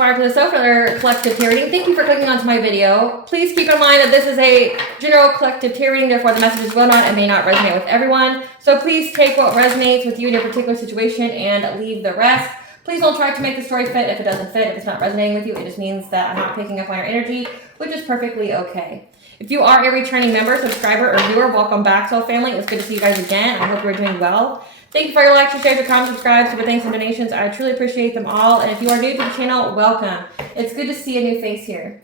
aspiraltotheself for their collective tarot reading. Thank you for clicking onto my video. Please keep in mind that this is a general collective tarot reading, therefore the messages will not and may not resonate with everyone. So please take what resonates with you in your particular situation and leave the rest. Please don't try to make the story fit if it doesn't fit. If it's not resonating with you, it just means that I'm not picking up on your energy, which is perfectly okay. If you are a returning member, subscriber, or viewer, welcome back, Soul Family. It's good to see you guys again. I hope you're doing well. Thank you for your likes, your shares, your comments, subscribes, super thanks, and donations. I truly appreciate them all. And if you are new to the channel, welcome. It's good to see a new face here.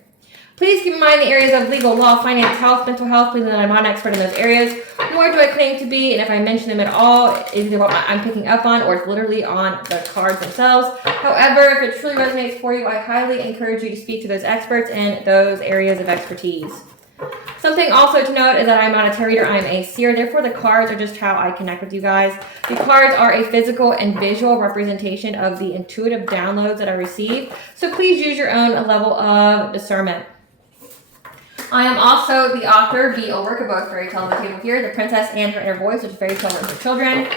Please keep in mind the areas of legal, law, finance, health, mental health. Please know that I'm not an expert in those areas, nor do I claim to be. And if I mention them at all, it's either what I'm picking up on or it's literally on the cards themselves. However, if it truly resonates for you, I highly encourage you to speak to those experts in those areas of expertise. Something also to note is that I'm not a tarot reader, I'm a seer. Therefore, the cards are just how I connect with you guys. The cards are a physical and visual representation of the intuitive downloads that I receive. So please use your own level of discernment. I am also the author, a work of both fairy tales on the table here, The Princess and Her Inner Voice, which is fairy tale written for children,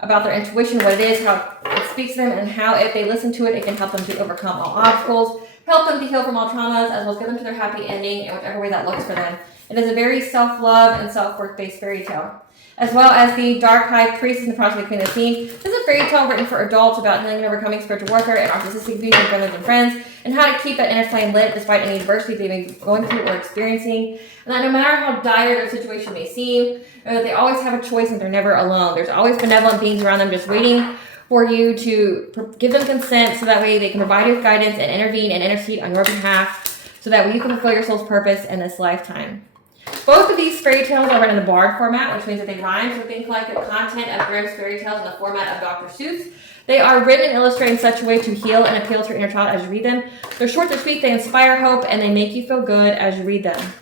about their intuition, what it is, how it speaks to them, and how if they listen to it, it can help them to overcome all obstacles, help them to heal from all traumas, as well as get them to their happy ending in whichever way that looks for them. It is a very self-love and self-worth-based fairy tale. As well as the Dark High Priestess and the Prophet Queen of the Scene. This is a fairy tale written for adults about healing and overcoming spiritual warfare and narcissistic abuse with brothers and friends, and how to keep that inner flame lit despite any adversity they may be going through or experiencing. And that no matter how dire their situation may seem, that they always have a choice and they're never alone. There's always benevolent beings around them just waiting for you to give them consent so that way they can provide you with guidance and intervene and intercede on your behalf so that way you can fulfill your soul's purpose in this lifetime. Both of these fairy tales are written in the bard format, which means that they rhyme, so think like the content of Grimm's fairy tales in the format of Dr. Seuss. They are written and illustrated in such a way to heal and appeal to your inner child as you read them. They're short, they're sweet, they inspire hope, and they make you feel good as you read them.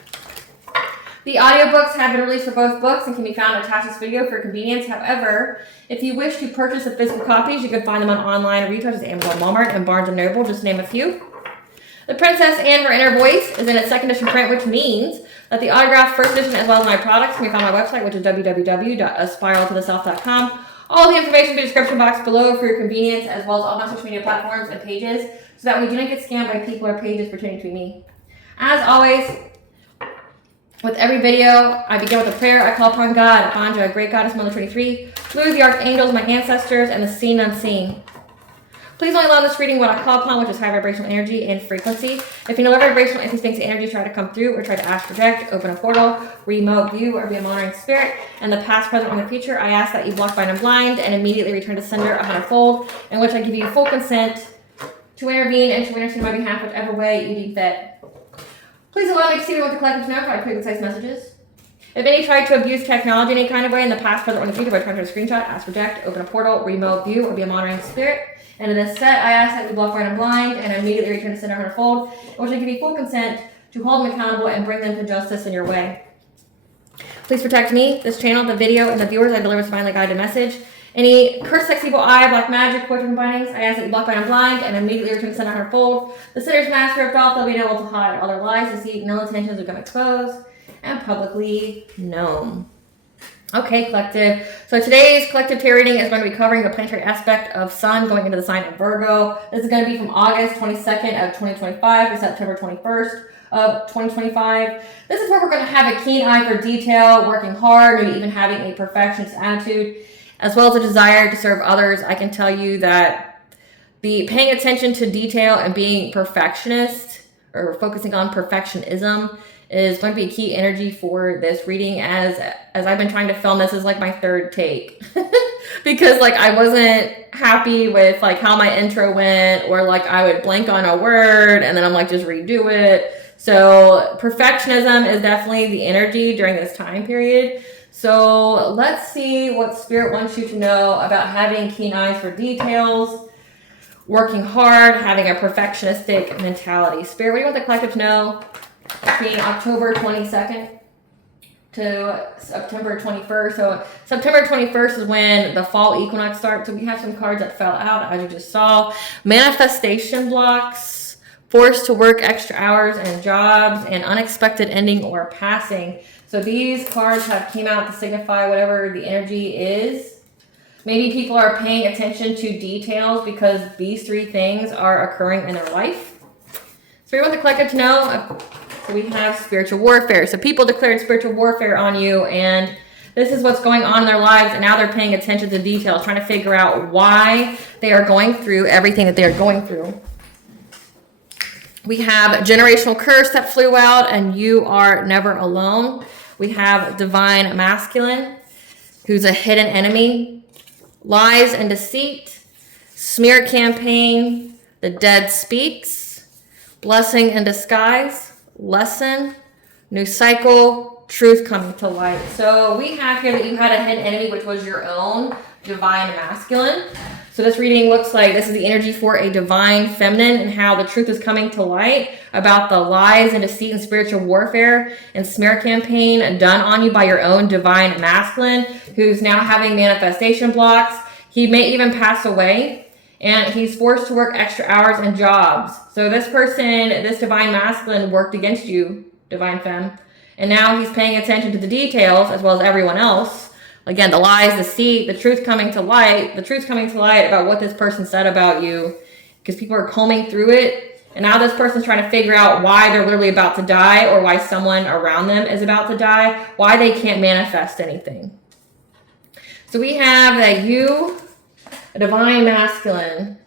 The audiobooks have been released for both books and can be found attached to this video for convenience. However, if you wish to purchase the physical copies, you can find them on online retailers such as Amazon, Walmart, and Barnes & Noble, just to name a few. The Princess and Her Inner Voice is in its second edition print, which means that the autographed first edition as well as my products can be found on my website, which is www.aspiraltotheself.com. All the information in the description box below for your convenience, as well as all my social media platforms and pages, so that we do not get scammed by people or pages pretending to be me. As always, with every video, I begin with a prayer. I call upon God, Banja, Great Goddess, Mother 23, Blue, the Archangels, my ancestors, and the seen unseen. Please only allow this reading what I call upon, which is high vibrational energy and frequency. If you know vibrational instinct energy try to come through or try to ask, project, open a portal, remote view, or be a monitoring spirit, and the past, present, or the future, I ask that you block, bind, and blind, and immediately return to sender 100-fold, in which I give you full consent to intervene and to intercede on my behalf, whichever way you deem fit. Please allow me to see what the collectives know by quick concise messages. If any tried to abuse technology in any kind of way in the past, present, or the future by trying to screenshot, ask, project, open a portal, remote view, or be a monitoring spirit, and in this set, I ask that you block, bind, and blind, and immediately return to sender 100-fold, in which I give you full consent to hold them accountable and bring them to justice in your way. Please protect me, this channel, the video, and the viewers I deliver this divinely guided message. Any curse, sex, evil eye, black magic, witch, and bindings, I ask that you block, bind, and blind, and immediately return to sender 100-fold. The sinner's mask ripped off, they'll be able to hide. All their lies, deceit, and ill intentions become exposed and publicly known. Okay, collective. So today's collective tarot reading is going to be covering the planetary aspect of Sun going into the sign of Virgo. This is going to be from August 22nd of 2025 to September 21st of 2025. This is where we're going to have a keen eye for detail, working hard, maybe even having a perfectionist attitude, as well as a desire to serve others. I can tell you that the paying attention to detail and being perfectionist or focusing on perfectionism is going to be a key energy for this reading as I've been trying to film this is like my third take because like I wasn't happy with like how my intro went, or like I would blank on a word and then I'm like just redo it. So perfectionism is definitely the energy during this time period. So let's see what Spirit wants you to know about having keen eyes for details, working hard, having a perfectionistic mentality. Spirit, what do you want the collective to know between October 22nd to September 21st? So September 21st is when the fall equinox starts. So we have some cards that fell out, as you just saw. Manifestation blocks, forced to work extra hours and jobs, and unexpected ending or passing. So these cards have came out to signify whatever the energy is Maybe people are paying attention to details because these three things are occurring in their life. So we want the collective to know. So we have spiritual warfare. So people declared spiritual warfare on you, and this is what's going on in their lives, and now they're paying attention to details, trying to figure out why they are going through everything that they are going through. We have generational curse that flew out, and you are never alone. We have divine masculine, who's a hidden enemy, lies and deceit, smear campaign, the dead speaks, blessing in disguise, lesson, new cycle, truth coming to light. So we have here that you had a hidden enemy, which was your own divine masculine. So this reading looks like this is the energy for a divine feminine and how the truth is coming to light about the lies and deceit and spiritual warfare and smear campaign done on you by your own divine masculine, who's now having manifestation blocks. He may even pass away, and he's forced to work extra hours and jobs. So this person, this divine masculine, worked against you, divine femme, and now he's paying attention to the details as well as everyone else. Again, the lies, the deceit, the truth coming to light, about what this person said about you, because people are combing through it. And now this person's trying to figure out why they're literally about to die, or why someone around them is about to die, why they can't manifest anything. So we have that you, a divine masculine,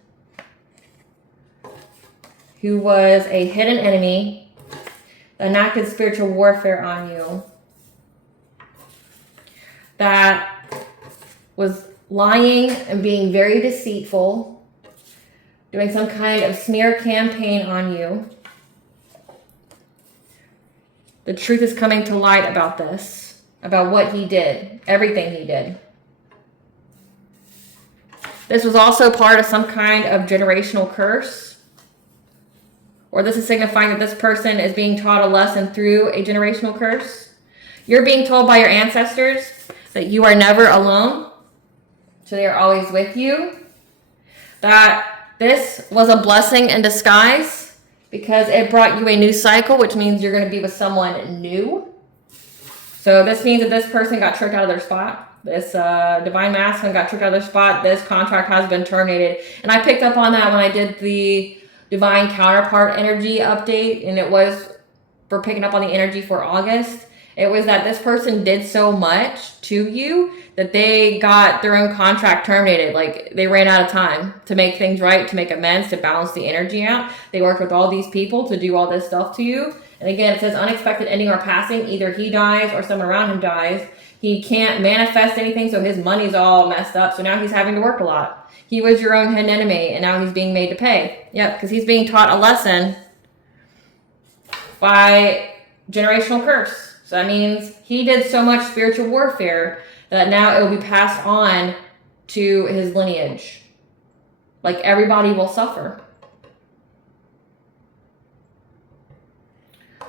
who was a hidden enemy, that enacted spiritual warfare on you, that was lying and being very deceitful, doing some kind of smear campaign on you. The truth is coming to light about this, about what he did, everything he did. This was also part of some kind of generational curse, or this is signifying that this person is being taught a lesson through a generational curse. You're being told by your ancestors that you are never alone, so they are always with you. That this was a blessing in disguise because it brought you a new cycle, which means you're going to be with someone new. So this means that this person got tricked out of their spot. This divine masculine got tricked out of their spot. This contract has been terminated. And I picked up on that when I did the divine counterpart energy update, and it was for picking up on the energy for August. It was that this person did so much to you that they got their own contract terminated. Like, they ran out of time to make things right, to make amends, to balance the energy out. They worked with all these people to do all this stuff to you. And again, it says unexpected ending or passing. Either he dies or someone around him dies. He can't manifest anything, so his money's all messed up. So now he's having to work a lot. He was your own hidden enemy, and now he's being made to pay. Yep, because he's being taught a lesson by generational curse. So that means he did so much spiritual warfare that now it will be passed on to his lineage. Like, everybody will suffer.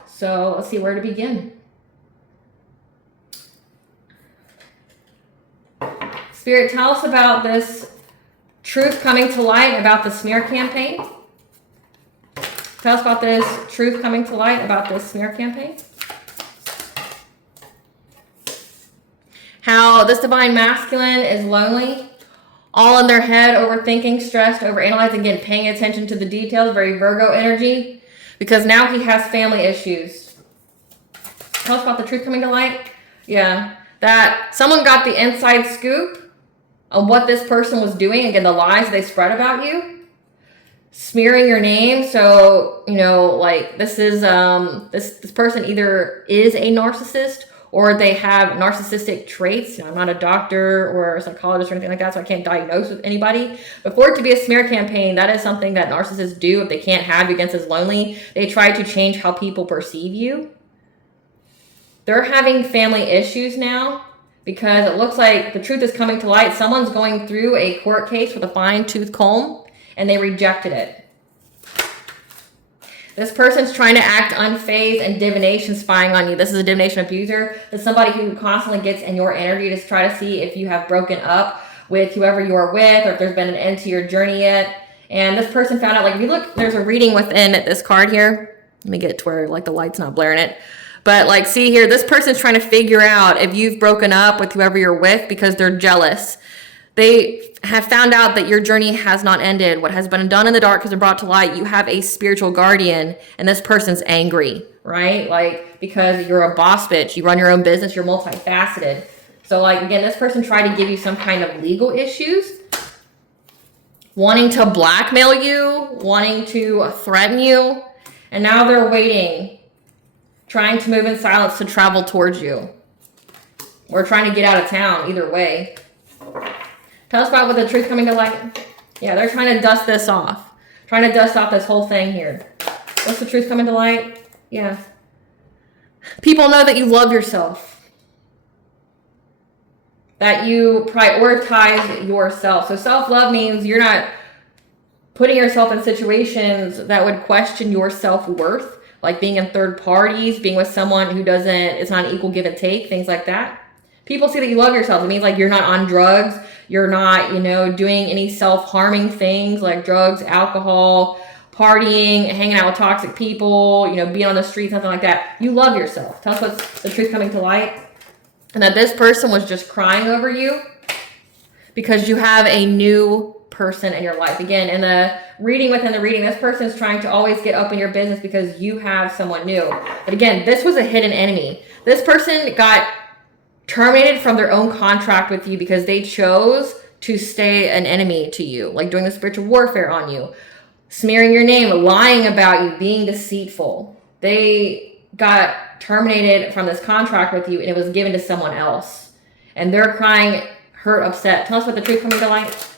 So let's see where to begin. Spirit, tell us about this truth coming to light about the smear campaign. Tell us about this truth coming to light about this smear campaign. How this divine masculine is lonely, all in their head, overthinking, stressed, overanalyzing, again, paying attention to the details, very Virgo energy, because now he has family issues. Tell us about the truth coming to light. Yeah, that someone got the inside scoop on what this person was doing. Again, the lies they spread about you, smearing your name. So, you know, like, this is this person either is a narcissist or they have narcissistic traits. You know, I'm not a doctor or a psychologist or anything like that, so I can't diagnose with anybody. But for it to be a smear campaign, that is something that narcissists do if they can't have you against as lonely. They try to change how people perceive you. They're having family issues now because it looks like the truth is coming to light. Someone's going through a court case with a fine-tooth comb, and they rejected it. This person's trying to act unfazed and divination spying on you. This is a divination abuser. It's somebody who constantly gets in your energy to try to see if you have broken up with whoever you're with or if there's been an end to your journey yet. And this person found out, like, if you look, there's a reading within this card here. Let me get it to where, like, the light's not blaring it. But, like, see here, this person's trying to figure out if you've broken up with whoever you're with because they're jealous. They have found out that your journey has not ended. What has been done in the dark has been brought to light. You have a spiritual guardian, and this person's angry, right? Like, because you're a boss bitch. You run your own business. You're multifaceted. So, like, again, this person tried to give you some kind of legal issues, wanting to blackmail you, wanting to threaten you, and now they're waiting, trying to move in silence to travel towards you, or trying to get out of town, either way. Tell us about what the truth coming to light. Yeah, they're trying to dust this off. Trying to dust off this whole thing here. What's the truth coming to light? Yeah. People know that you love yourself. That you prioritize yourself. So self-love means you're not putting yourself in situations that would question your self-worth. Like being in third parties, being with someone who doesn't, it's not an equal give and take, things like that. People see that you love yourself. It means like you're not on drugs. You're not, doing any self-harming things like drugs, alcohol, partying, hanging out with toxic people, being on the streets, something like that. You love yourself. Tell us what's the truth coming to light. And that this person was just crying over you because you have a new person in your life. Again, in the reading within the reading, this person is trying to always get up in your business because you have someone new. But again, this was a hidden enemy. This person got terminated from their own contract with you because they chose to stay an enemy to you, like doing the spiritual warfare on you, smearing your name, lying about you, being deceitful. They got terminated from this contract with you and it was given to someone else. And they're crying, hurt, upset. Tell us what the truth coming to light.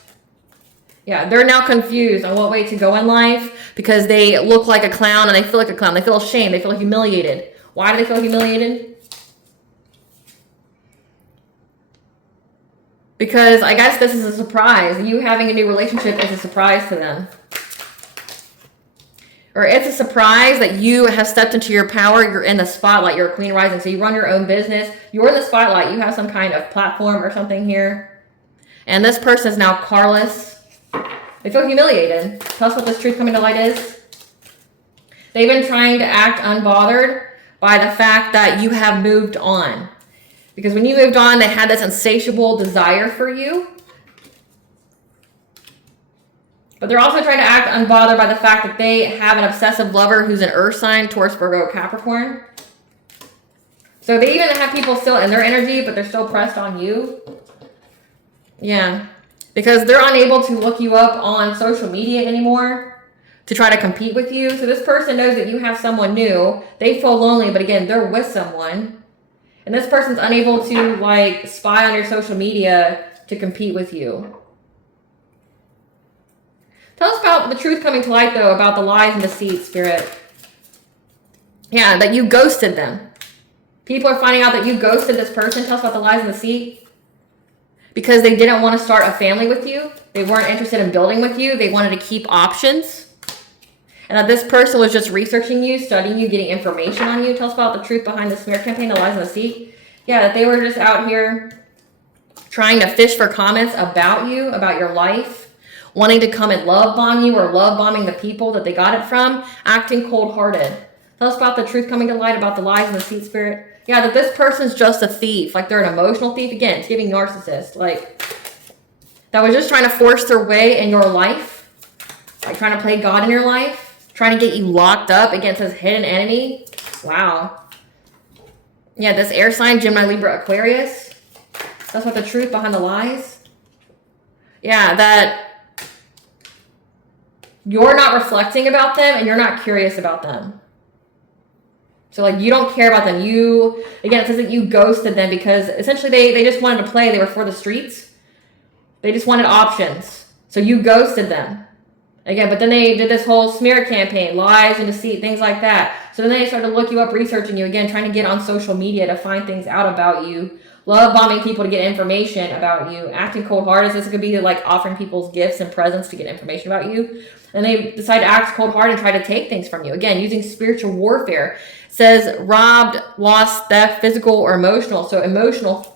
Yeah, they're now confused on what way to go in life because they look like a clown and they feel like a clown. They feel ashamed. They feel humiliated. Why do they feel humiliated? Because I guess this is a surprise. You having a new relationship is a surprise to them. Or it's a surprise that you have stepped into your power. You're in the spotlight. You're a queen rising. So you run your own business. You're in the spotlight. You have some kind of platform or something here. And this person is now carless. They feel humiliated. Tell us what this truth coming to light is. They've been trying to act unbothered by the fact that you have moved on. Because when you moved on, they had this insatiable desire for you. But they're also trying to act unbothered by the fact that they have an obsessive lover who's an earth sign, Taurus, Virgo, Capricorn. So they even have people still in their energy, but they're still pressed on you. Yeah. Because they're unable to look you up on social media anymore to try to compete with you. So this person knows that you have someone new. They feel lonely, but again, they're with someone. And this person's unable to spy on your social media to compete with you. Tell us about the truth coming to light, though, about the lies and deceit, Spirit. Yeah, that you ghosted them. People are finding out that you ghosted this person. Tell us about the lies and deceit. Because they didn't want to start a family with you. They weren't interested in building with you. They wanted to keep options. And that this person was just researching you, studying you, getting information on you. Tell us about the truth behind the smear campaign, the lies and deceit. Yeah, that they were just out here trying to fish for comments about you, about your life, wanting to come and love bomb you or love bombing the people that they got it from, acting cold-hearted. Tell us about the truth coming to light, about the lies and deceit, Spirit. Yeah, that this person's just a thief. Like they're an emotional thief. Again, it's giving narcissist. Like that was just trying to force their way in your life. Like trying to play God in your life. Trying to get you locked up against this hidden enemy. Wow. Yeah, this air sign, Gemini, Libra, Aquarius. That's what the truth behind the lies. Yeah, that you're not reflecting about them and you're not curious about them. So you don't care about them. Again, it says that you ghosted them because essentially they just wanted to play. They were for the streets. They just wanted options. So you ghosted them. Again, but then they did this whole smear campaign, lies and deceit, things like that. So then they started to look you up, researching you, again, trying to get on social media to find things out about you, love bombing people to get information about you, acting cold-hearted. This could be offering people's gifts and presents to get information about you. And they decide to act cold-hearted and try to take things from you. Again, using spiritual warfare. It says robbed, lost, theft, physical or emotional. So emotional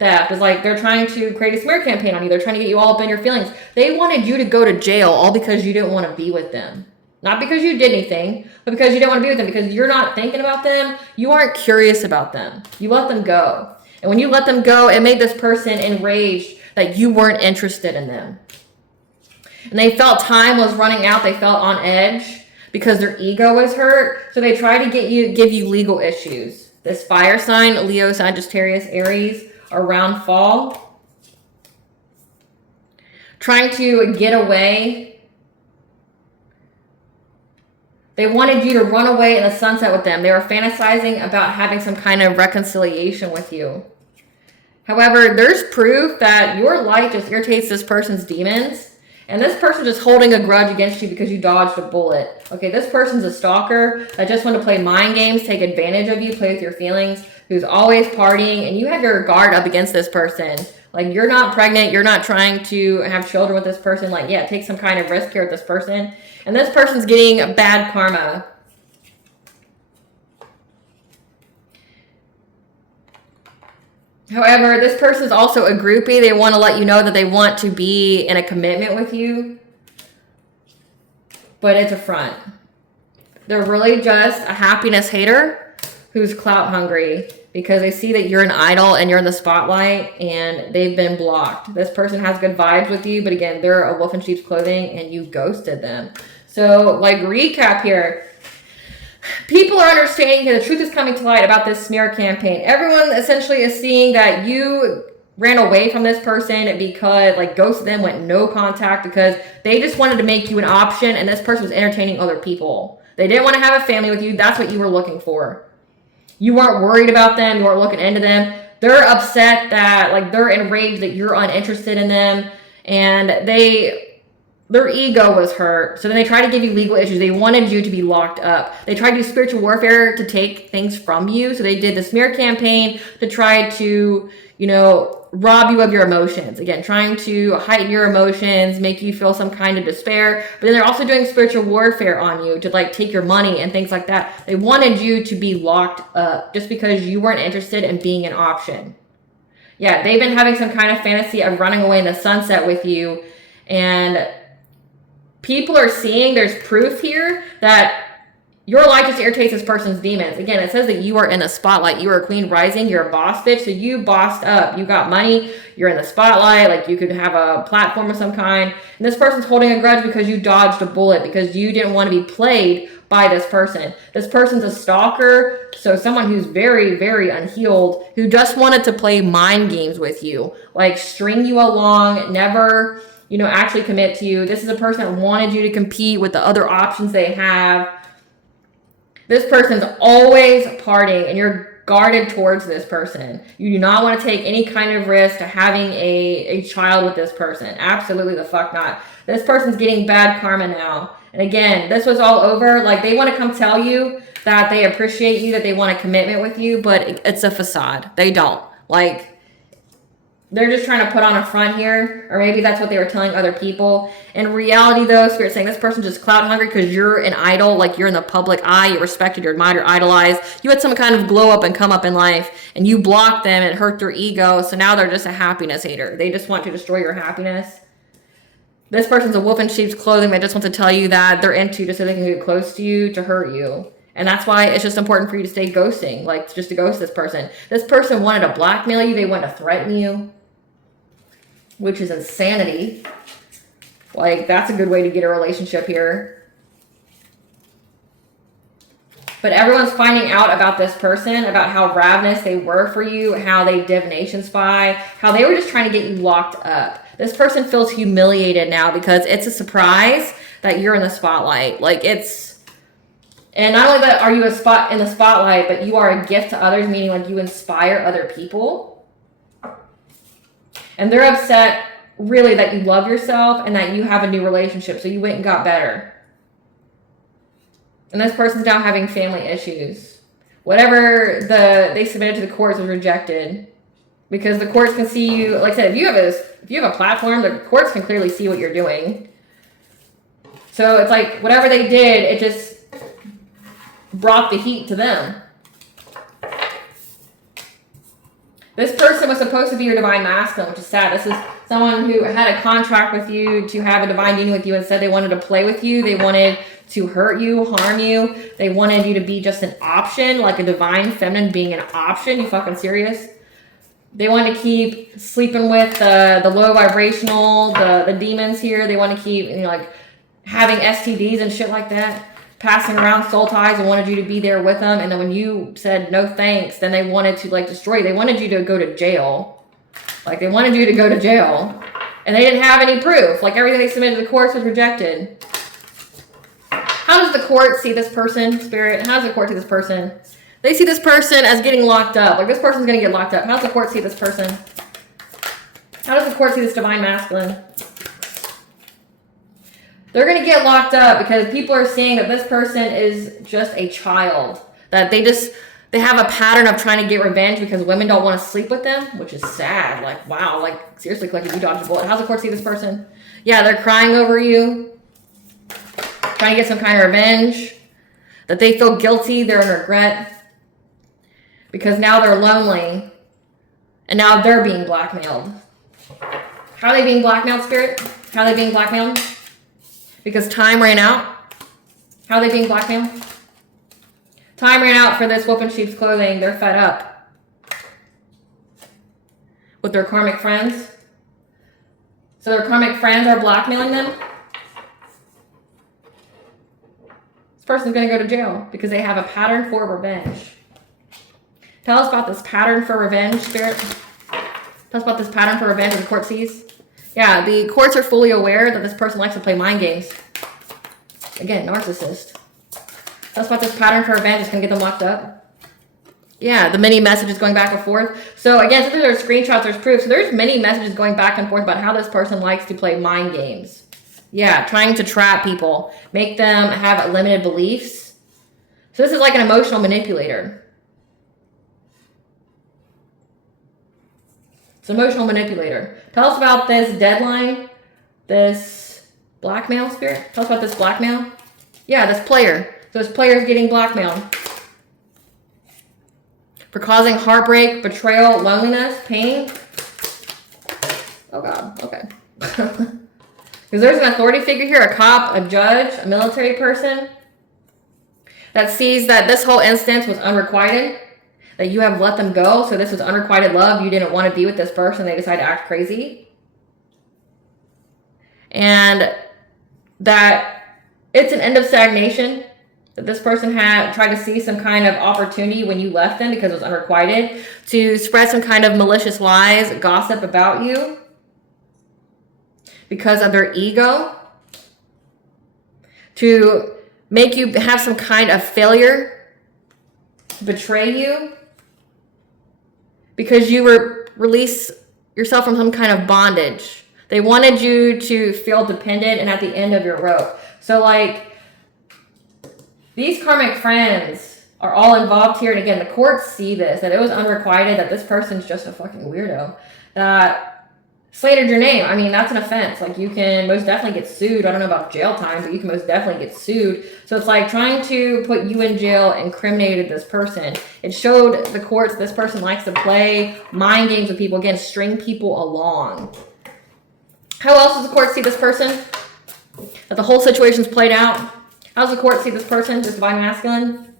theft is they're trying to create a smear campaign on you. They're trying to get you all up in your feelings. They wanted you to go to jail all because you didn't want to be with them. Not because you did anything, but because you didn't want to be with them. Because you're not thinking about them. You aren't curious about them. You let them go. And when you let them go, it made this person enraged that you weren't interested in them. And they felt time was running out. They felt on edge because their ego was hurt. So they tried to give you legal issues. This fire sign, Leo, Sagittarius, Aries, around fall. Trying to get away. They wanted you to run away in the sunset with them. They were fantasizing about having some kind of reconciliation with you. However, there's proof that your light just irritates this person's demons. And this person's just holding a grudge against you because you dodged a bullet. Okay, this person's a stalker that just want to play mind games, take advantage of you, play with your feelings, who's always partying, and you have your guard up against this person. Like, you're not pregnant, you're not trying to have children with this person. Like, yeah, take some kind of risk here with this person. And this person's getting bad karma. However, this person is also a groupie. They want to let you know that they want to be in a commitment with you. But it's a front. They're really just a happiness hater who's clout hungry because they see that you're an idol and you're in the spotlight and they've been blocked. This person has good vibes with you, but again, they're a wolf in sheep's clothing and you ghosted them. So, like, recap here. People are understanding that the truth is coming to light about this smear campaign. Everyone essentially is seeing that you ran away from this person because, like, ghosted them, went no contact because they just wanted to make you an option and this person was entertaining other people. They didn't want to have a family with you. That's what you were looking for. You weren't worried about them. You weren't looking into them. They're upset that, like, they're enraged that you're uninterested in them and their ego was hurt. So then they tried to give you legal issues. They wanted you to be locked up. They tried to do spiritual warfare to take things from you. So they did the smear campaign to try to, rob you of your emotions. Again, trying to heighten your emotions, make you feel some kind of despair. But then they're also doing spiritual warfare on you to, like, take your money and things like that. They wanted you to be locked up just because you weren't interested in being an option. Yeah, they've been having some kind of fantasy of running away in the sunset with you. And people are seeing, there's proof here that your light just irritates this person's demons. Again, it says that you are in the spotlight. You are a queen rising. You're a boss bitch. So you bossed up. You got money. You're in the spotlight. Like, you could have a platform of some kind. And this person's holding a grudge because you dodged a bullet, because you didn't want to be played by this person. This person's a stalker. So someone who's very, very unhealed, who just wanted to play mind games with you. Like, string you along, never actually commit to you. This is a person that wanted you to compete with the other options they have. This person's always partying and you're guarded towards this person. You do not want to take any kind of risk to having a child with this person. Absolutely the fuck not. This person's getting bad karma now. And again, this was all over. Like, they want to come tell you that they appreciate you, that they want a commitment with you, but it's a facade. They don't. Like, they're just trying to put on a front here, or maybe that's what they were telling other people. In reality, though, Spirit's saying this person's just clout hungry because you're an idol, like, you're in the public eye, you're respected, you're admired, you're idolized. You had some kind of glow up and come up in life, and you blocked them, and it hurt their ego, so now they're just a happiness hater. They just want to destroy your happiness. This person's a wolf in sheep's clothing that just wants to tell you that they're into you just so they can get close to you to hurt you. And that's why it's just important for you to stay ghosting, like, just to ghost this person. This person wanted to blackmail you, they wanted to threaten you, which is insanity. Like, that's a good way to get a relationship here. But everyone's finding out about this person, about how ravenous they were for you, how they divination spy, how they were just trying to get you locked up. This person feels humiliated now because it's a surprise that you're in the spotlight. Like, and not only that are you in the spotlight, but you are a gift to others, meaning, like, you inspire other people. And they're upset, really, that you love yourself and that you have a new relationship. So you went and got better. And this person's now having family issues. Whatever they submitted to the courts was rejected. Because the courts can see you, like I said, if you have a platform, the courts can clearly see what you're doing. So it's like, whatever they did, it just brought the heat to them. This person was supposed to be your divine masculine, which is sad. This is someone who had a contract with you to have a divine union with you and said they wanted to play with you. They wanted to hurt you, harm you. They wanted you to be just an option, like a divine feminine being an option. You fucking serious? They want to keep sleeping with the low vibrational, the demons here. They want to keep, you know, like having STDs and shit like that. Passing around soul ties and wanted you to be there with them. And then when you said no thanks, then they wanted to like destroy you. They wanted you to go to jail. Like they wanted you to go to jail. And they didn't have any proof. Like everything they submitted to the courts was rejected. How does the court see this person, Spirit? How does the court see this person? They see this person as getting locked up. Like this person's going to get locked up. How does the court see this person? How does the court see this divine masculine? They're going to get locked up because people are seeing that this person is just a child. That they have a pattern of trying to get revenge because women don't want to sleep with them, which is sad. Like, wow, like seriously, Collective, you dodged a bullet. How's the court see this person? Yeah, they're crying over you. Trying to get some kind of revenge. That they feel guilty, they're in regret. Because now they're lonely. And now they're being blackmailed. How are they being blackmailed, Spirit? How are they being blackmailed? Because time ran out. How are they being blackmailed? Time ran out for this wolf in sheep's clothing. They're fed up with their karmic friends. So their karmic friends are blackmailing them. This person's going to go to jail because they have a pattern for revenge. Tell us about this pattern for revenge, Spirit. Tell us about this pattern for revenge that the court sees. Yeah, the courts are fully aware that this person likes to play mind games. Again, narcissist. That's about this pattern for revenge. It's going to get them locked up. Yeah, the many messages going back and forth. So again, since there's screenshots, there's proof. So there's many messages going back and forth about how this person likes to play mind games. Yeah, trying to trap people. Make them have limited beliefs. So this is like an emotional manipulator. It's an emotional manipulator. Tell us about this deadline, this blackmail, Spirit. Tell us about this blackmail. Yeah, this player. So this player is getting blackmailed for causing heartbreak, betrayal, loneliness, pain. Oh God, okay. Because there's an authority figure here, a cop, a judge, a military person that sees that this whole instance was unrequited. That you have let them go, so this was unrequited love. You didn't want to be with this person. They decided to act crazy. And that it's an end of stagnation. That this person had tried to see some kind of opportunity when you left them because it was unrequited to spread some kind of malicious lies, gossip about you because of their ego. To make you have some kind of failure, betray you. Because you release yourself from some kind of bondage. They wanted you to feel dependent and at the end of your rope. So like, these karmic friends are all involved here. And again, the courts see this, that it was unrequited, that this person's just a fucking weirdo. That slated your name. I mean, that's an offense. Like you can most definitely get sued. I don't know about jail time, but you can most definitely get sued. So it's like trying to put you in jail incriminated this person. It showed the courts this person likes to play mind games with people. Again, string people along. How else does the court see this person? That the whole situation's played out. How does the court see this person, this divine masculine?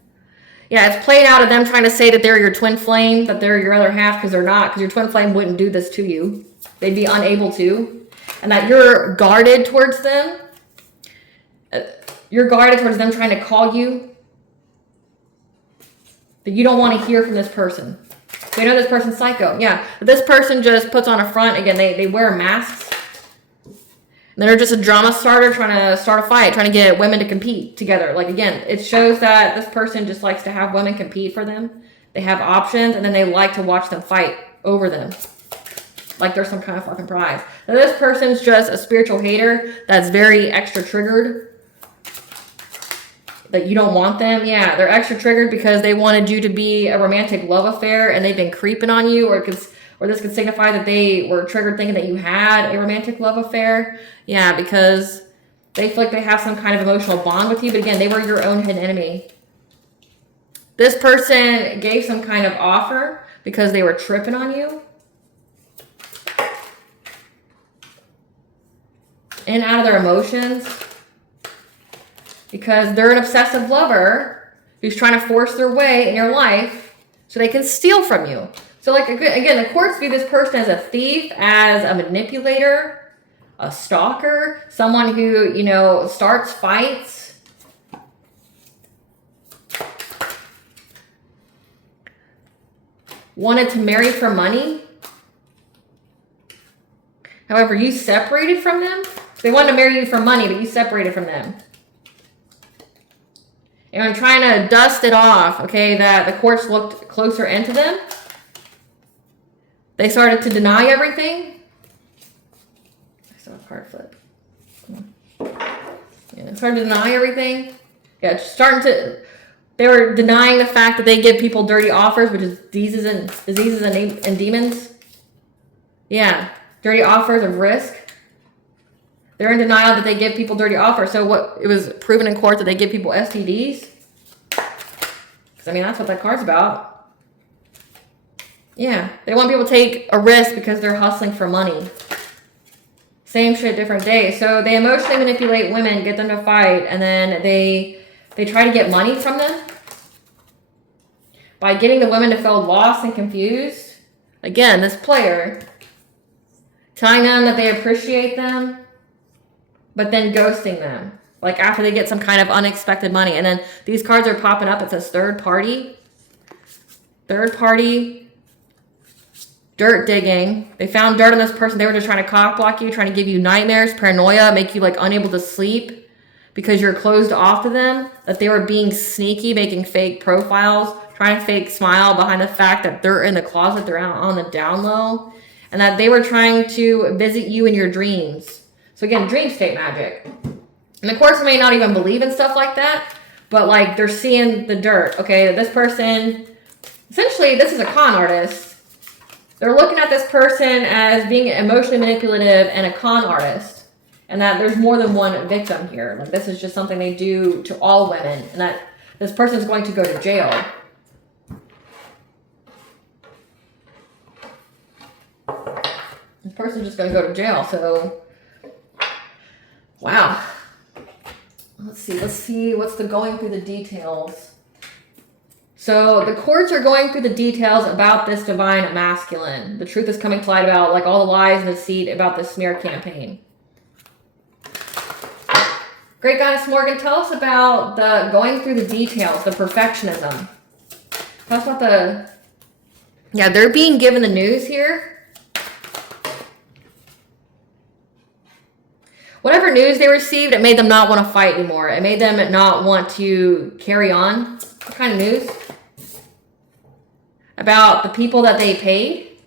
Yeah, it's played out of them trying to say that they're your twin flame, that they're your other half, because they're not, because your twin flame wouldn't do this to you. They'd be unable to. And that you're guarded towards them. You're guarded towards them trying to call you. That you don't want to hear from this person. So you know this person's psycho. Yeah. But this person just puts on a front. Again, they wear masks. And they're just a drama starter trying to start a fight. Trying to get women to compete together. Like again, it shows that this person just likes to have women compete for them. They have options. And then they like to watch them fight over them. Like there's some kind of fucking prize. Now this person's just a spiritual hater that's very extra triggered. That you don't want them. Yeah, they're extra triggered because they wanted you to be a romantic love affair and they've been creeping on you, or this could signify that they were triggered thinking that you had a romantic love affair. Yeah, because they feel like they have some kind of emotional bond with you. But again, they were your own hidden enemy. This person gave some kind of offer because they were tripping on you. And out of their emotions, because they're an obsessive lover who's trying to force their way in your life so they can steal from you. So like, again, the courts view this person as a thief, as a manipulator, a stalker, someone who, you know, starts fights. Wanted to marry for money. However, you separated from them. They wanted to marry you for money, but you separated from them. And I'm trying to dust it off, okay, that the courts looked closer into them. They started to deny everything. I saw a card flip. Yeah, started to deny everything. Yeah, they were denying the fact that they give people dirty offers, which is diseases and demons. Yeah, dirty offers of risk. They're in denial that they give people dirty offers. So what, it was proven in court that they give people STDs? Because, I mean, that's what that card's about. Yeah, they want people to take a risk because they're hustling for money. Same shit, different day. So they emotionally manipulate women, get them to fight, and then they try to get money from them by getting the women to feel lost and confused. Again, this player telling them that they appreciate them, but then ghosting them. Like after they get some kind of unexpected money. And then these cards are popping up. It says third party. Third party. Dirt digging. They found dirt on this person. They were just trying to cock block you, trying to give you nightmares, paranoia, make you like unable to sleep because you're closed off to them. That they were being sneaky, making fake profiles, trying to fake smile behind the fact that they're in the closet, they're out on the down low. And that they were trying to visit you in your dreams. So again, dream state magic. And of course, they may not even believe in stuff like that, but like they're seeing the dirt. Okay, this person, essentially, this is a con artist. They're looking at this person as being emotionally manipulative and a con artist. And that there's more than one victim here. Like this is just something they do to all women. And that this person is going to go to jail. This person's just going to go to jail. So, wow. Let's see what's the going through the details. So the courts are going through the details about this divine masculine. The truth is coming to light about like all the lies and deceit about this smear campaign. Great Goddess Morgan, tell us about the going through the details, the perfectionism. Tell us about yeah, they're being given the news here. Whatever news they received, it made them not want to fight anymore. It made them not want to carry on. What kind of news? About the people that they paid?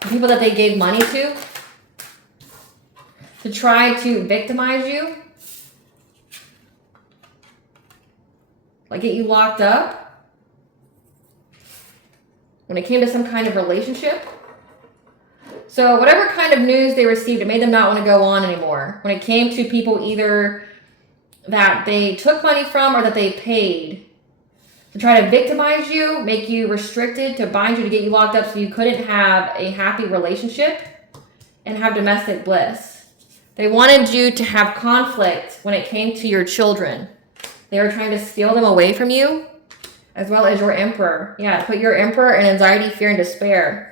The people that they gave money to try to victimize you? Like get you locked up? When it came to some kind of relationship? So whatever kind of news they received, it made them not want to go on anymore. When it came to people either that they took money from or that they paid to try to victimize you, make you restricted, to bind you, to get you locked up so you couldn't have a happy relationship and have domestic bliss. They wanted you to have conflict when it came to your children. They were trying to steal them away from you, as well as your emperor. Yeah, put your emperor in anxiety, fear, and despair.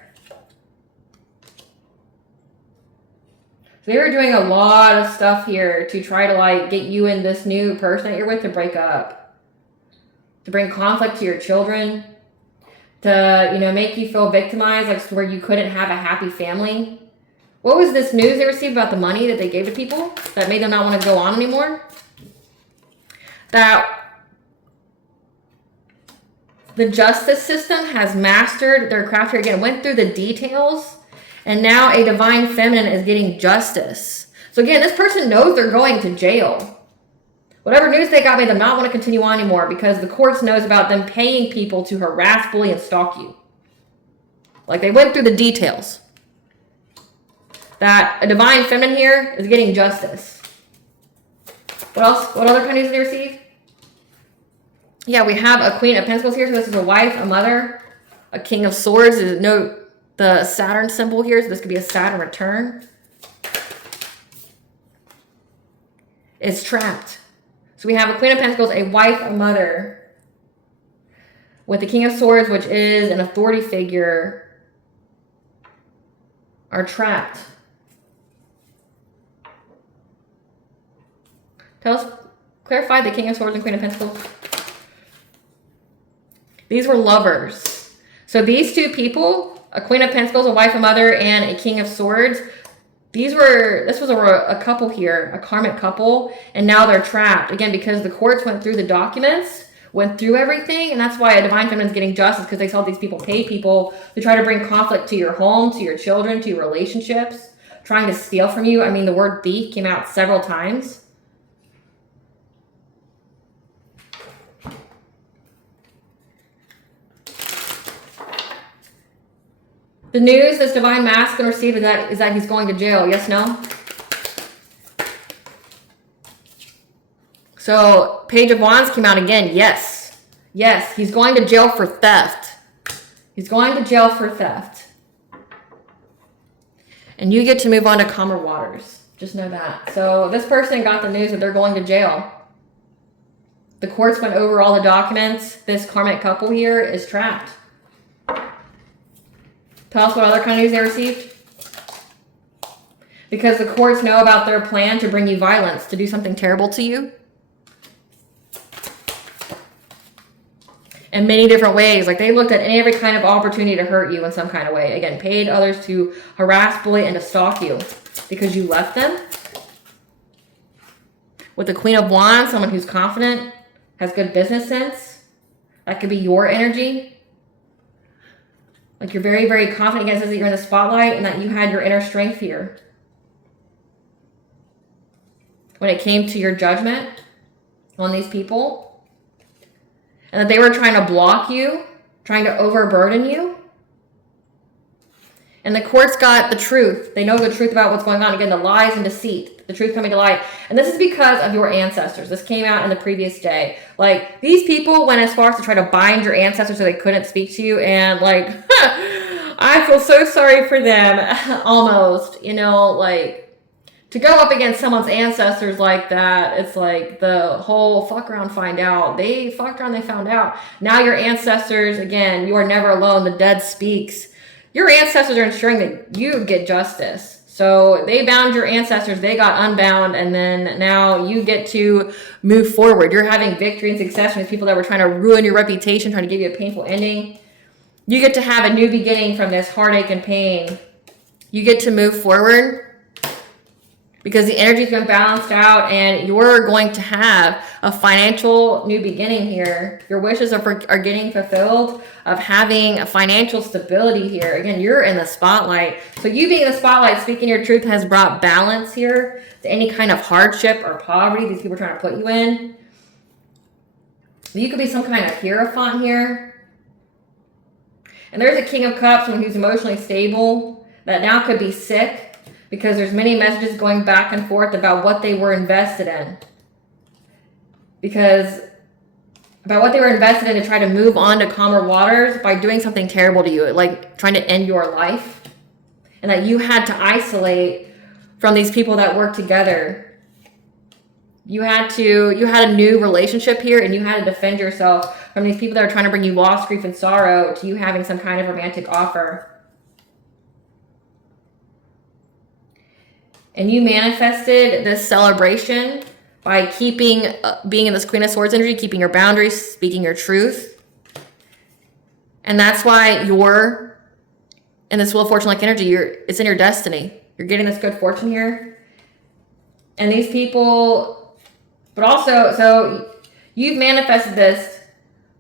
They were doing a lot of stuff here to try to like get you and this new person that you're with to break up, to bring conflict to your children, to, you know, make you feel victimized, like where you couldn't have a happy family. What was this news they received about the money that they gave to people that made them not want to go on anymore? That the justice system has mastered their craft here. Again, went through the details. And now a divine feminine is getting justice. So again, this person knows they're going to jail. Whatever news they got made them not want to continue on anymore because the courts knows about them paying people to harass, bully, and stalk you. Like they went through the details. That a divine feminine here is getting justice. What else? What other kind of news did they receive? Yeah, we have a Queen of Pentacles here. So this is a wife, a mother, a King of Swords. There's no the Saturn symbol here, so this could be a Saturn return. It's trapped. So we have a Queen of Pentacles, a wife, a mother. with the King of Swords, which is an authority figure, are trapped. Clarify the King of Swords and Queen of Pentacles. These were lovers. So these two people, a Queen of Pentacles, a wife and mother, and a King of Swords, this was a couple here, a karmic couple, and now they're trapped. Again, because the courts went through the documents, went through everything, and that's why a divine feminine is getting justice, because they saw these people pay people to try to bring conflict to your home, to your children, to your relationships, trying to steal from you. I mean, the word thief came out several times. The news this divine masculine received is that he's going to jail. Yes, no? So, Page of Wands came out again. Yes. Yes, he's going to jail for theft. He's going to jail for theft. And you get to move on to calmer waters. Just know that. So, this person got the news that they're going to jail. The courts went over all the documents. This karmic couple here is trapped. Tell us what other kind of news they received. Because the courts know about their plan to bring you violence, to do something terrible to you. In many different ways. Like they looked at every kind of opportunity to hurt you in some kind of way. Again, paid others to harass, bully, and to stalk you because you left them. With the Queen of Wands, someone who's confident, has good business sense. That could be your energy. Like you're very, very confident. Again, it says that you're in the spotlight and that you had your inner strength here. When it came to your judgment on these people. And that they were trying to block you, trying to overburden you. And the courts got the truth. They know the truth about what's going on. Again, the lies and deceit. The truth coming to light. And this is because of your ancestors. This came out in the previous day. Like, these people went as far as to try to bind your ancestors so they couldn't speak to you. And, like, I feel so sorry for them. Almost. You know, like, to go up against someone's ancestors like that, it's like the whole fuck around, find out. They fucked around, they found out. Now your ancestors, again, you are never alone. The dead speaks. Your ancestors are ensuring that you get justice. So they bound your ancestors, they got unbound, and then now you get to move forward. You're having victory and success from these people that were trying to ruin your reputation, trying to give you a painful ending. You get to have a new beginning from this heartache and pain. You get to move forward because the energy's been balanced out and you're going to have a financial new beginning here. Your wishes are getting fulfilled of having a financial stability here. Again, you're in the spotlight. So you being in the spotlight, speaking your truth has brought balance here to any kind of hardship or poverty these people are trying to put you in. You could be some kind of hierophant here. And there's a King of Cups, someone who's emotionally stable, that now could be sick. Because there's many messages going back and forth about what they were invested in. Because about what they were invested in to try to move on to calmer waters by doing something terrible to you, like trying to end your life. And that you had to isolate from these people that work together. You had a new relationship here and you had to defend yourself from these people that are trying to bring you loss, grief, and sorrow to you having some kind of romantic offer. And you manifested this celebration by being in this Queen of Swords energy, keeping your boundaries, speaking your truth. And that's why you're in this Wheel of Fortune-like energy. It's in your destiny. You're getting this good fortune here. And these people, but also, so you've manifested this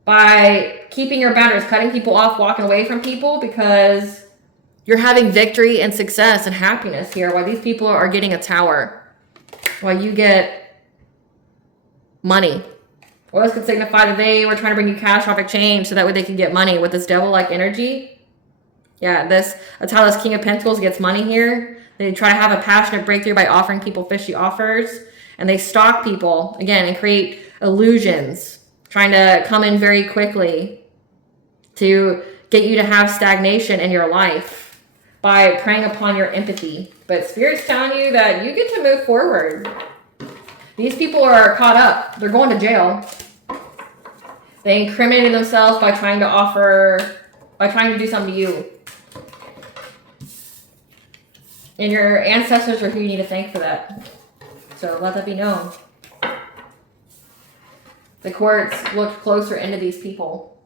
by keeping your boundaries, cutting people off, walking away from people because you're having victory and success and happiness here while these people are getting a tower. While you get money. Or this could signify that they were trying to bring you cash off exchange so that way they could get money with this devil-like energy. Yeah, that's how this King of Pentacles gets money here. They try to have a passionate breakthrough by offering people fishy offers. And they stalk people, again, and create illusions. Trying to come in very quickly to get you to have stagnation in your life. By preying upon your empathy. But Spirit's telling you that you get to move forward. These people are caught up. They're going to jail. They incriminated themselves by trying to do something to you. And your ancestors are who you need to thank for that. So let that be known. The courts looked closer into these people.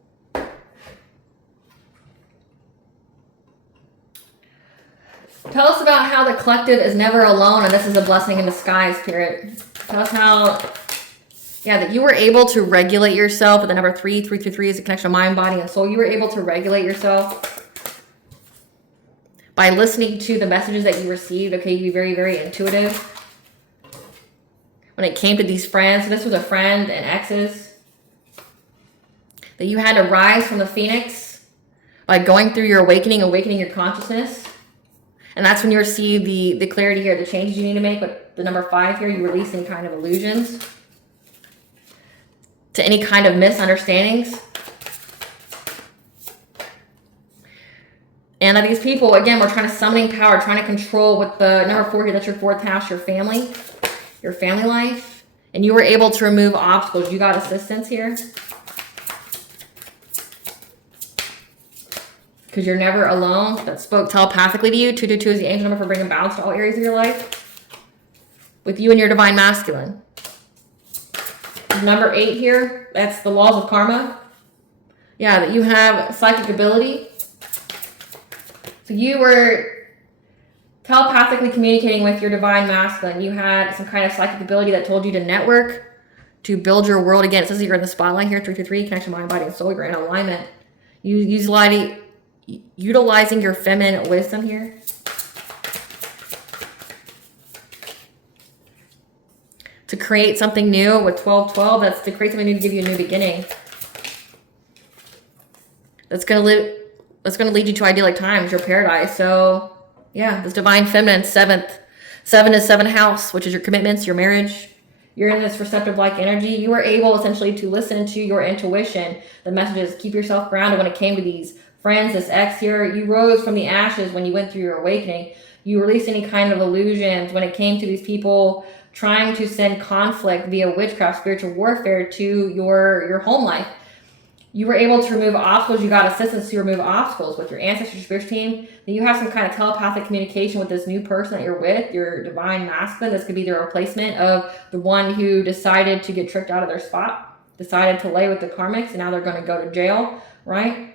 Tell us about how the collective is never alone, and this is a blessing in disguise, Spirit. Tell us how, that you were able to regulate yourself with the number 3. 333 is a connection of mind, body, and soul. You were able to regulate yourself by listening to the messages that you received. Okay, you be very, very intuitive. When it came to these friends, so this was a friend and exes, that you had to rise from the phoenix by going through your awakening your consciousness. And that's when you receive the clarity here, the changes you need to make. With the number 5 here, you release any kind of illusions to any kind of misunderstandings. And that these people, again, were trying to summoning power, trying to control with the number 4 here, that's your 4th house, your family life. And you were able to remove obstacles. You got assistance here. Because you're never alone. That spoke telepathically to you. 222 is the angel number for bringing balance to all areas of your life. With you and your divine masculine. Number 8 here, that's the laws of karma. Yeah, that you have psychic ability. So you were telepathically communicating with your divine masculine. You had some kind of psychic ability that told you to network, to build your world. Again, it says that you're in the spotlight here, 323, connection mind, body, and soul. You're in alignment. You utilizing your feminine wisdom here. To create something new with 1212, that's to create something new to give you a new beginning. That's going to lead you to idyllic times, your paradise. So, yeah, this divine feminine, 7th. 7 is 7th house, which is your commitments, your marriage. You're in this receptive-like energy. You were able, essentially, to listen to your intuition, the messages, keep yourself grounded when it came to these friends, this ex here. You rose from the ashes when you went through your awakening. You released any kind of illusions when it came to these people trying to send conflict via witchcraft, spiritual warfare to your home life. You were able to remove obstacles. You got assistance to remove obstacles with your ancestral spiritual team. Then you have some kind of telepathic communication with this new person that you're with, your divine masculine. This could be the replacement of the one who decided to get tricked out of their spot, decided to lay with the karmics, and now they're going to go to jail, right?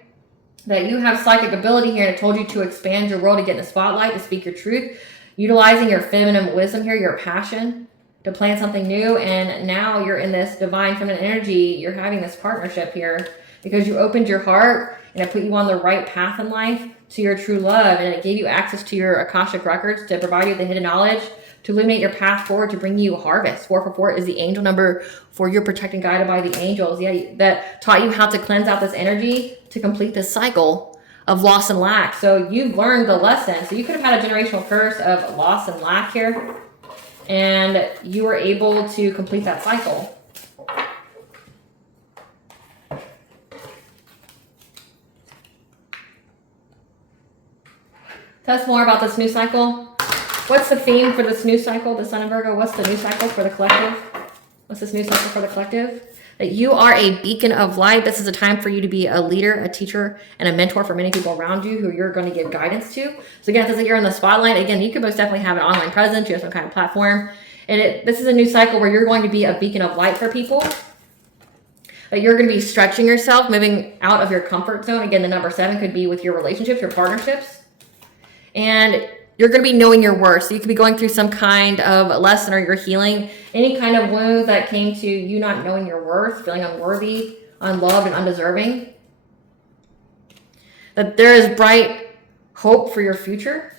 That you have psychic ability here, and it told you to expand your world, to get in the spotlight, to speak your truth, utilizing your feminine wisdom here, your passion, to plan something new. And now you're in this divine feminine energy. You're having this partnership here because you opened your heart, and it put you on the right path in life to your true love, and it gave you access to your Akashic records to provide you the hidden knowledge, to illuminate your path forward, to bring you harvest. 444 is the angel number for your protected, guided by the angels. Yeah, that taught you how to cleanse out this energy to complete this cycle of loss and lack. So you've learned the lesson. So you could have had a generational curse of loss and lack here, and you were able to complete that cycle. Tell us more about this new cycle. What's the theme for this new cycle, the Sun in Virgo? What's the new cycle for the collective? What's this new cycle for the collective? That you are a beacon of light. This is a time for you to be a leader, a teacher, and a mentor for many people around you who you're going to give guidance to. So again, it says that you're in the spotlight. Again, you could most definitely have an online presence. You have some kind of platform. And this is a new cycle where you're going to be a beacon of light for people. That you're going to be stretching yourself, moving out of your comfort zone. Again, the number 7 could be with your relationships, your partnerships. And you're going to be knowing your worth. So you could be going through some kind of lesson, or you're healing any kind of wounds that came to you not knowing your worth, feeling unworthy, unloved, and undeserving. That there is bright hope for your future.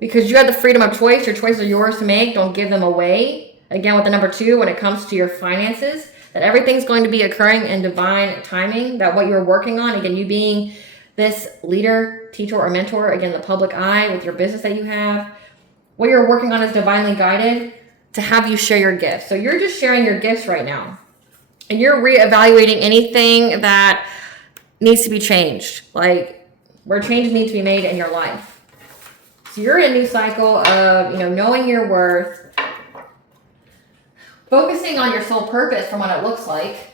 Because you have the freedom of choice. Your choices are yours to make. Don't give them away. Again, with the number 2, when it comes to your finances, that everything's going to be occurring in divine timing. That what you're working on, again, you being this leader, teacher, or mentor, again, the public eye with your business that you have, what you're working on is divinely guided to have you share your gifts. So you're just sharing your gifts right now. And you're reevaluating anything that needs to be changed, like where changes need to be made in your life. So you're in a new cycle of, knowing your worth, focusing on your soul purpose from what it looks like.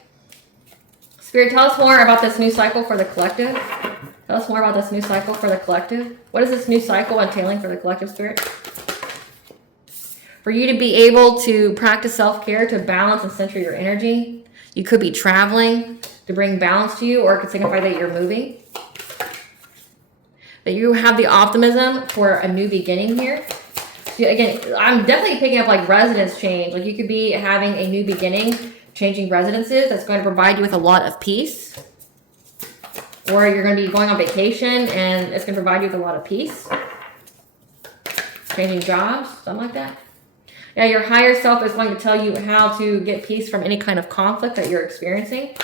Spirit, tell us more about this new cycle for the collective. Tell us more about this new cycle for the collective. What is this new cycle entailing for the collective, Spirit? For you to be able to practice self-care, to balance and center your energy. You could be traveling to bring balance to you, or it could signify that you're moving. That you have the optimism for a new beginning here. Again, I'm definitely picking up like residence change. Like you could be having a new beginning, changing residences. That's going to provide you with a lot of peace. Or you're going to be going on vacation and it's going to provide you with a lot of peace. Changing jobs, something like that. Yeah, your higher self is going to tell you how to get peace from any kind of conflict that you're experiencing.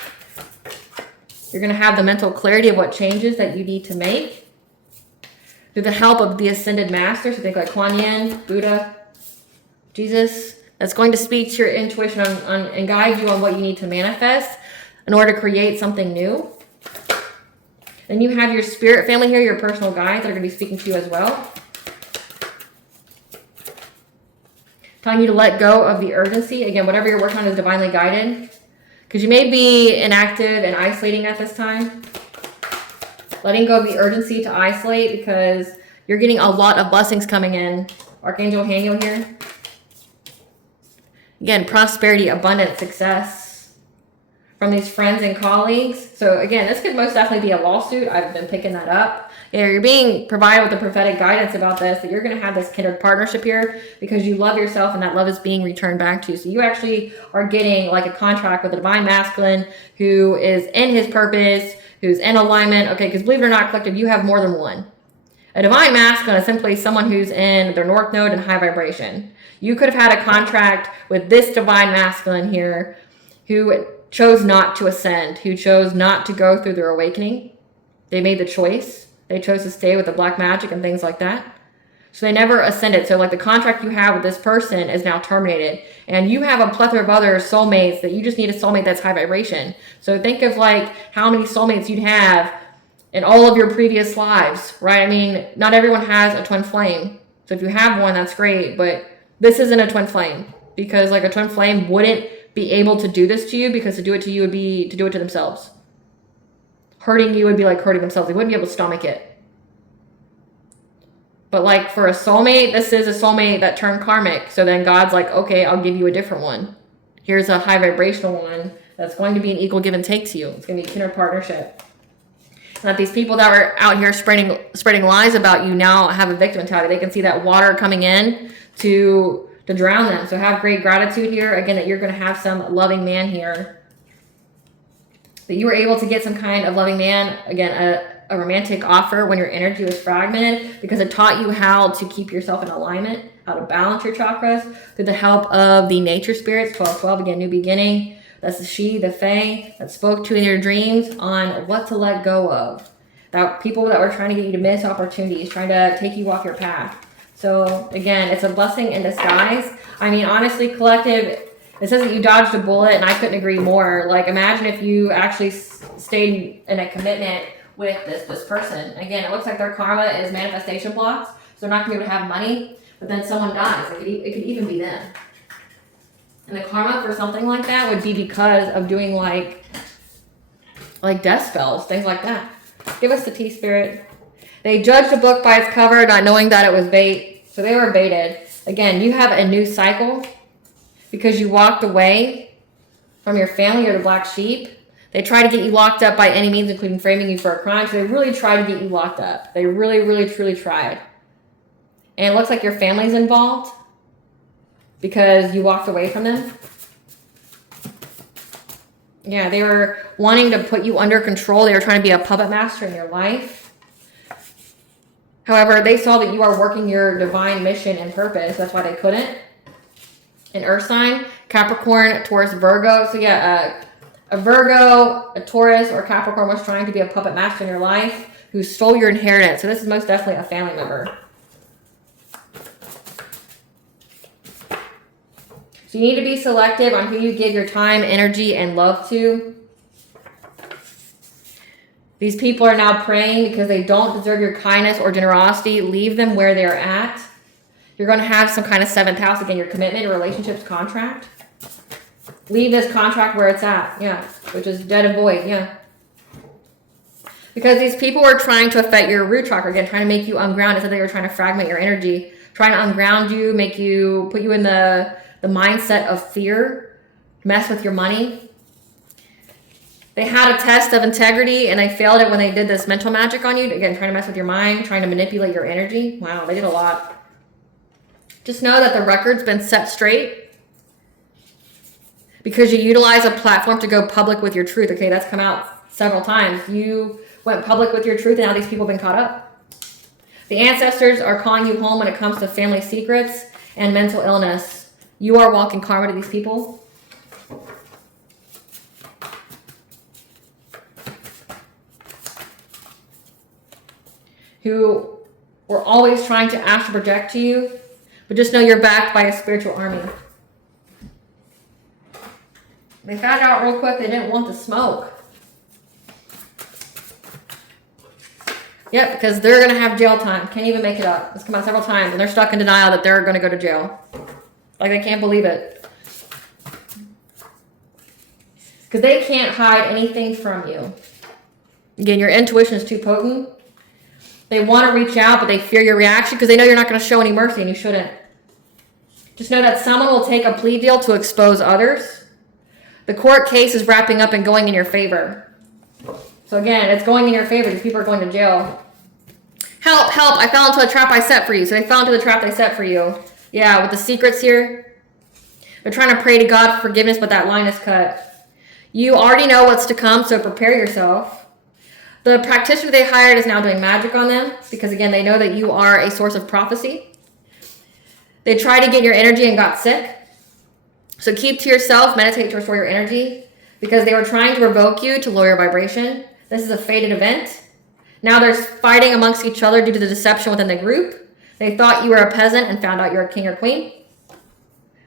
You're going to have the mental clarity of what changes that you need to make. Through the help of the ascended masters, so think like Kuan Yin, Buddha, Jesus, that's going to speak to your intuition and guide you on what you need to manifest in order to create something new. Then you have your spirit family here, your personal guides that are going to be speaking to you as well. Telling you to let go of the urgency. Again, whatever you're working on is divinely guided. Because you may be inactive and isolating at this time. Letting go of the urgency to isolate because you're getting a lot of blessings coming in. Archangel Haniel here. Again, prosperity, abundance, success from these friends and colleagues. So again, this could most definitely be a lawsuit. I've been picking that up. Yeah, you're being provided with the prophetic guidance about this, that you're going to have this kindred partnership here because you love yourself and that love is being returned back to you. So you actually are getting like a contract with a divine masculine who is in his purpose, who's in alignment. Okay, because believe it or not, collective, you have more than one. A divine masculine is simply someone who's in their north node and high vibration. You could have had a contract with this divine masculine here who chose not to ascend, who chose not to go through their awakening. They made the choice. They chose to stay with the black magic and things like that. So they never ascended. So like the contract you have with this person is now terminated. And you have a plethora of other soulmates that you just need a soulmate that's high vibration. So think of like how many soulmates you'd have in all of your previous lives, right? I mean, not everyone has a twin flame. So if you have one, that's great. But this isn't a twin flame because like a twin flame wouldn't be able to do this to you because to do it to you would be to do it to themselves. Hurting you would be like hurting themselves. They wouldn't be able to stomach it. But like for a soulmate, this is a soulmate that turned karmic. So then God's like, okay, I'll give you a different one. Here's a high vibrational one that's going to be an equal give and take to you. It's going to be a kindred partnership. And that these people that were out here spreading lies about you now have a victim mentality. They can see that water coming in to drown them. So have great gratitude here. Again, that you're going to have some loving man here. That you were able to get some kind of loving man. Again, a romantic offer when your energy was fragmented because it taught you how to keep yourself in alignment, how to balance your chakras through the help of the nature spirits, 1212, again, new beginning. That's the she, the fae, that spoke to in your dreams on what to let go of. That people that were trying to get you to miss opportunities, trying to take you off your path. So again, it's a blessing in disguise. I mean, honestly, collective, it says that you dodged a bullet and I couldn't agree more. Like imagine if you actually stayed in a commitment with this person. Again, it looks like their karma is manifestation blocks, so they're not going to be able to have money, but then someone dies. It could even be them. And the karma for something like that would be because of doing like death spells, things like that. Give us the tea, Spirit. They judged a book by its cover, not knowing that it was bait, so they were baited. Again, you have a new cycle because you walked away from your family or the black sheep. They tried to get you locked up by any means, including framing you for a crime. So they really tried to get you locked up. They really, really, truly tried. And it looks like your family's involved because you walked away from them. Yeah, they were wanting to put you under control. They were trying to be a puppet master in your life. However, they saw that you are working your divine mission and purpose. That's why they couldn't. An earth sign, Capricorn, Taurus, Virgo. So yeah, a Virgo, a Taurus, or Capricorn was trying to be a puppet master in your life who stole your inheritance. So this is most definitely a family member. So you need to be selective on who you give your time, energy, and love to. These people are now praying because they don't deserve your kindness or generosity. Leave them where they're at. You're going to have some kind of 7th house. Again, your commitment, relationships, contract. Leave this contract where it's at. Yeah. Which is dead and void. Yeah. Because these people were trying to affect your root chakra again, trying to make you ungrounded. So they were trying to fragment your energy, trying to unground you, put you in the mindset of fear, mess with your money. They had a test of integrity and they failed it when they did this mental magic on you. Again, trying to mess with your mind, trying to manipulate your energy. Wow, they did a lot. Just know that the record's been set straight because you utilize a platform to go public with your truth. Okay, that's come out several times. You went public with your truth and now these people have been caught up. The ancestors are calling you home when it comes to family secrets and mental illness. You are walking karma to these people. Who were always trying to astral project to you, but just know you're backed by a spiritual army. They found out real quick they didn't want the smoke. Yep, because they're going to have jail time. Can't even make it up. It's come out several times, and they're stuck in denial that they're going to go to jail. Like, they can't believe it. Because they can't hide anything from you. Again, your intuition is too potent. They want to reach out, but they fear your reaction because they know you're not going to show any mercy, and you shouldn't. Just know that someone will take a plea deal to expose others. The court case is wrapping up and going in your favor. So again, it's going in your favor. These people are going to jail. Help, help, I fell into a trap I set for you. So they fell into the trap they set for you. Yeah, with the secrets here. They're trying to pray to God for forgiveness, but that line is cut. You already know what's to come, so prepare yourself. The practitioner they hired is now doing magic on them because, again, they know that you are a source of prophecy. They tried to get your energy and got sick. So keep to yourself, meditate to restore your energy because they were trying to revoke you to lower your vibration. This is a fated event. Now they're fighting amongst each other due to the deception within the group. They thought you were a peasant and found out you're a king or queen.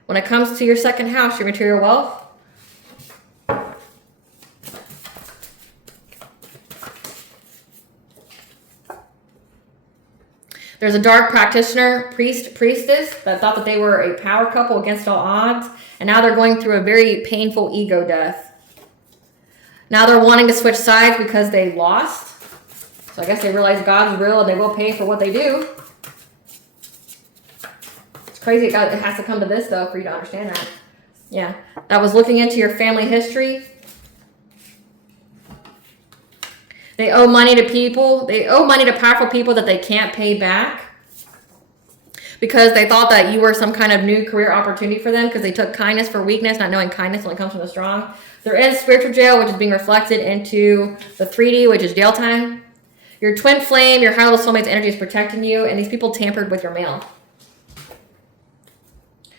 When it comes to your second house, your material wealth, there's a dark practitioner, priestess, that thought that they were a power couple against all odds. And now they're going through a very painful ego death. Now they're wanting to switch sides because they lost. So I guess they realize God is real and they will pay for what they do. It's crazy it has to come to this, though, for you to understand that. Yeah. That was looking into your family history. They owe money to people. They owe money to powerful people that they can't pay back because they thought that you were some kind of new career opportunity for them because they took kindness for weakness, not knowing kindness only comes from the strong. They're in spiritual jail, which is being reflected into the 3D, which is jail time. Your twin flame, your high-level soulmate's energy is protecting you, and these people tampered with your mail.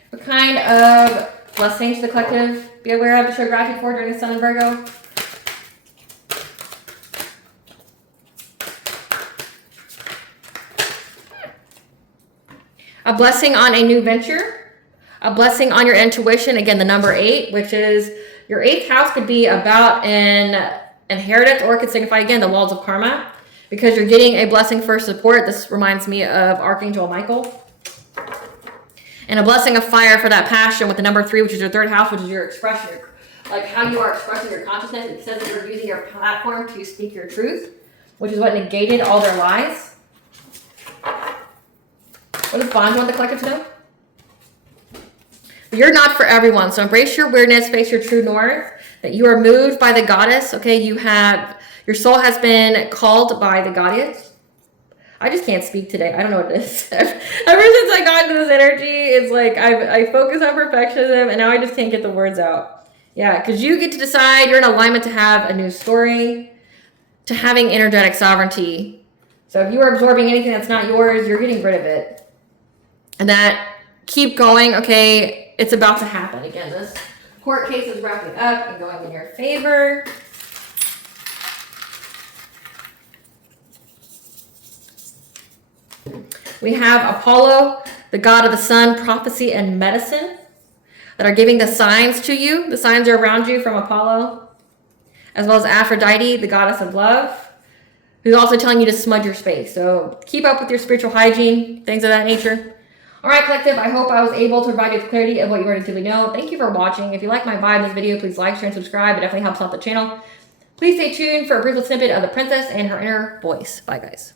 What kind of blessings should the collective be aware of to show gratitude for during the Sun in Virgo? A blessing on a new venture. A blessing on your intuition. Again, the number 8, which is your 8th house could be about an inheritance or it could signify, again, the walls of karma. Because you're getting a blessing for support. This reminds me of Archangel Michael. And a blessing of fire for that passion with the number 3, which is your 3rd house, which is your expression. Like how you are expressing your consciousness. It says that you're using your platform to speak your truth, which is what negated all their lies. What does Bond want the collective to know? You're not for everyone. So embrace your weirdness, face your true north, that you are moved by the goddess. Okay, your soul has been called by the goddess. I just can't speak today. I don't know what it is. Ever since I got into this energy, it's like I focus on perfectionism and now I just can't get the words out. Yeah, because you get to decide. You're in alignment to have a new story, to having energetic sovereignty. So if you are absorbing anything that's not yours, you're getting rid of it. And that, keep going, okay, it's about to happen. Again, this court case is wrapping up and going in your favor. We have Apollo, the god of the sun, prophecy, and medicine, that are giving the signs to you. The signs are around you from Apollo, as well as Aphrodite, the goddess of love, who's also telling you to smudge your space. So keep up with your spiritual hygiene, things of that nature. All right, collective, I hope I was able to provide you with clarity of what you already typically know. Thank you for watching. If you like my vibe in this video, please like, share, and subscribe. It definitely helps out the channel. Please stay tuned for a brief snippet of the princess and her inner voice. Bye, guys.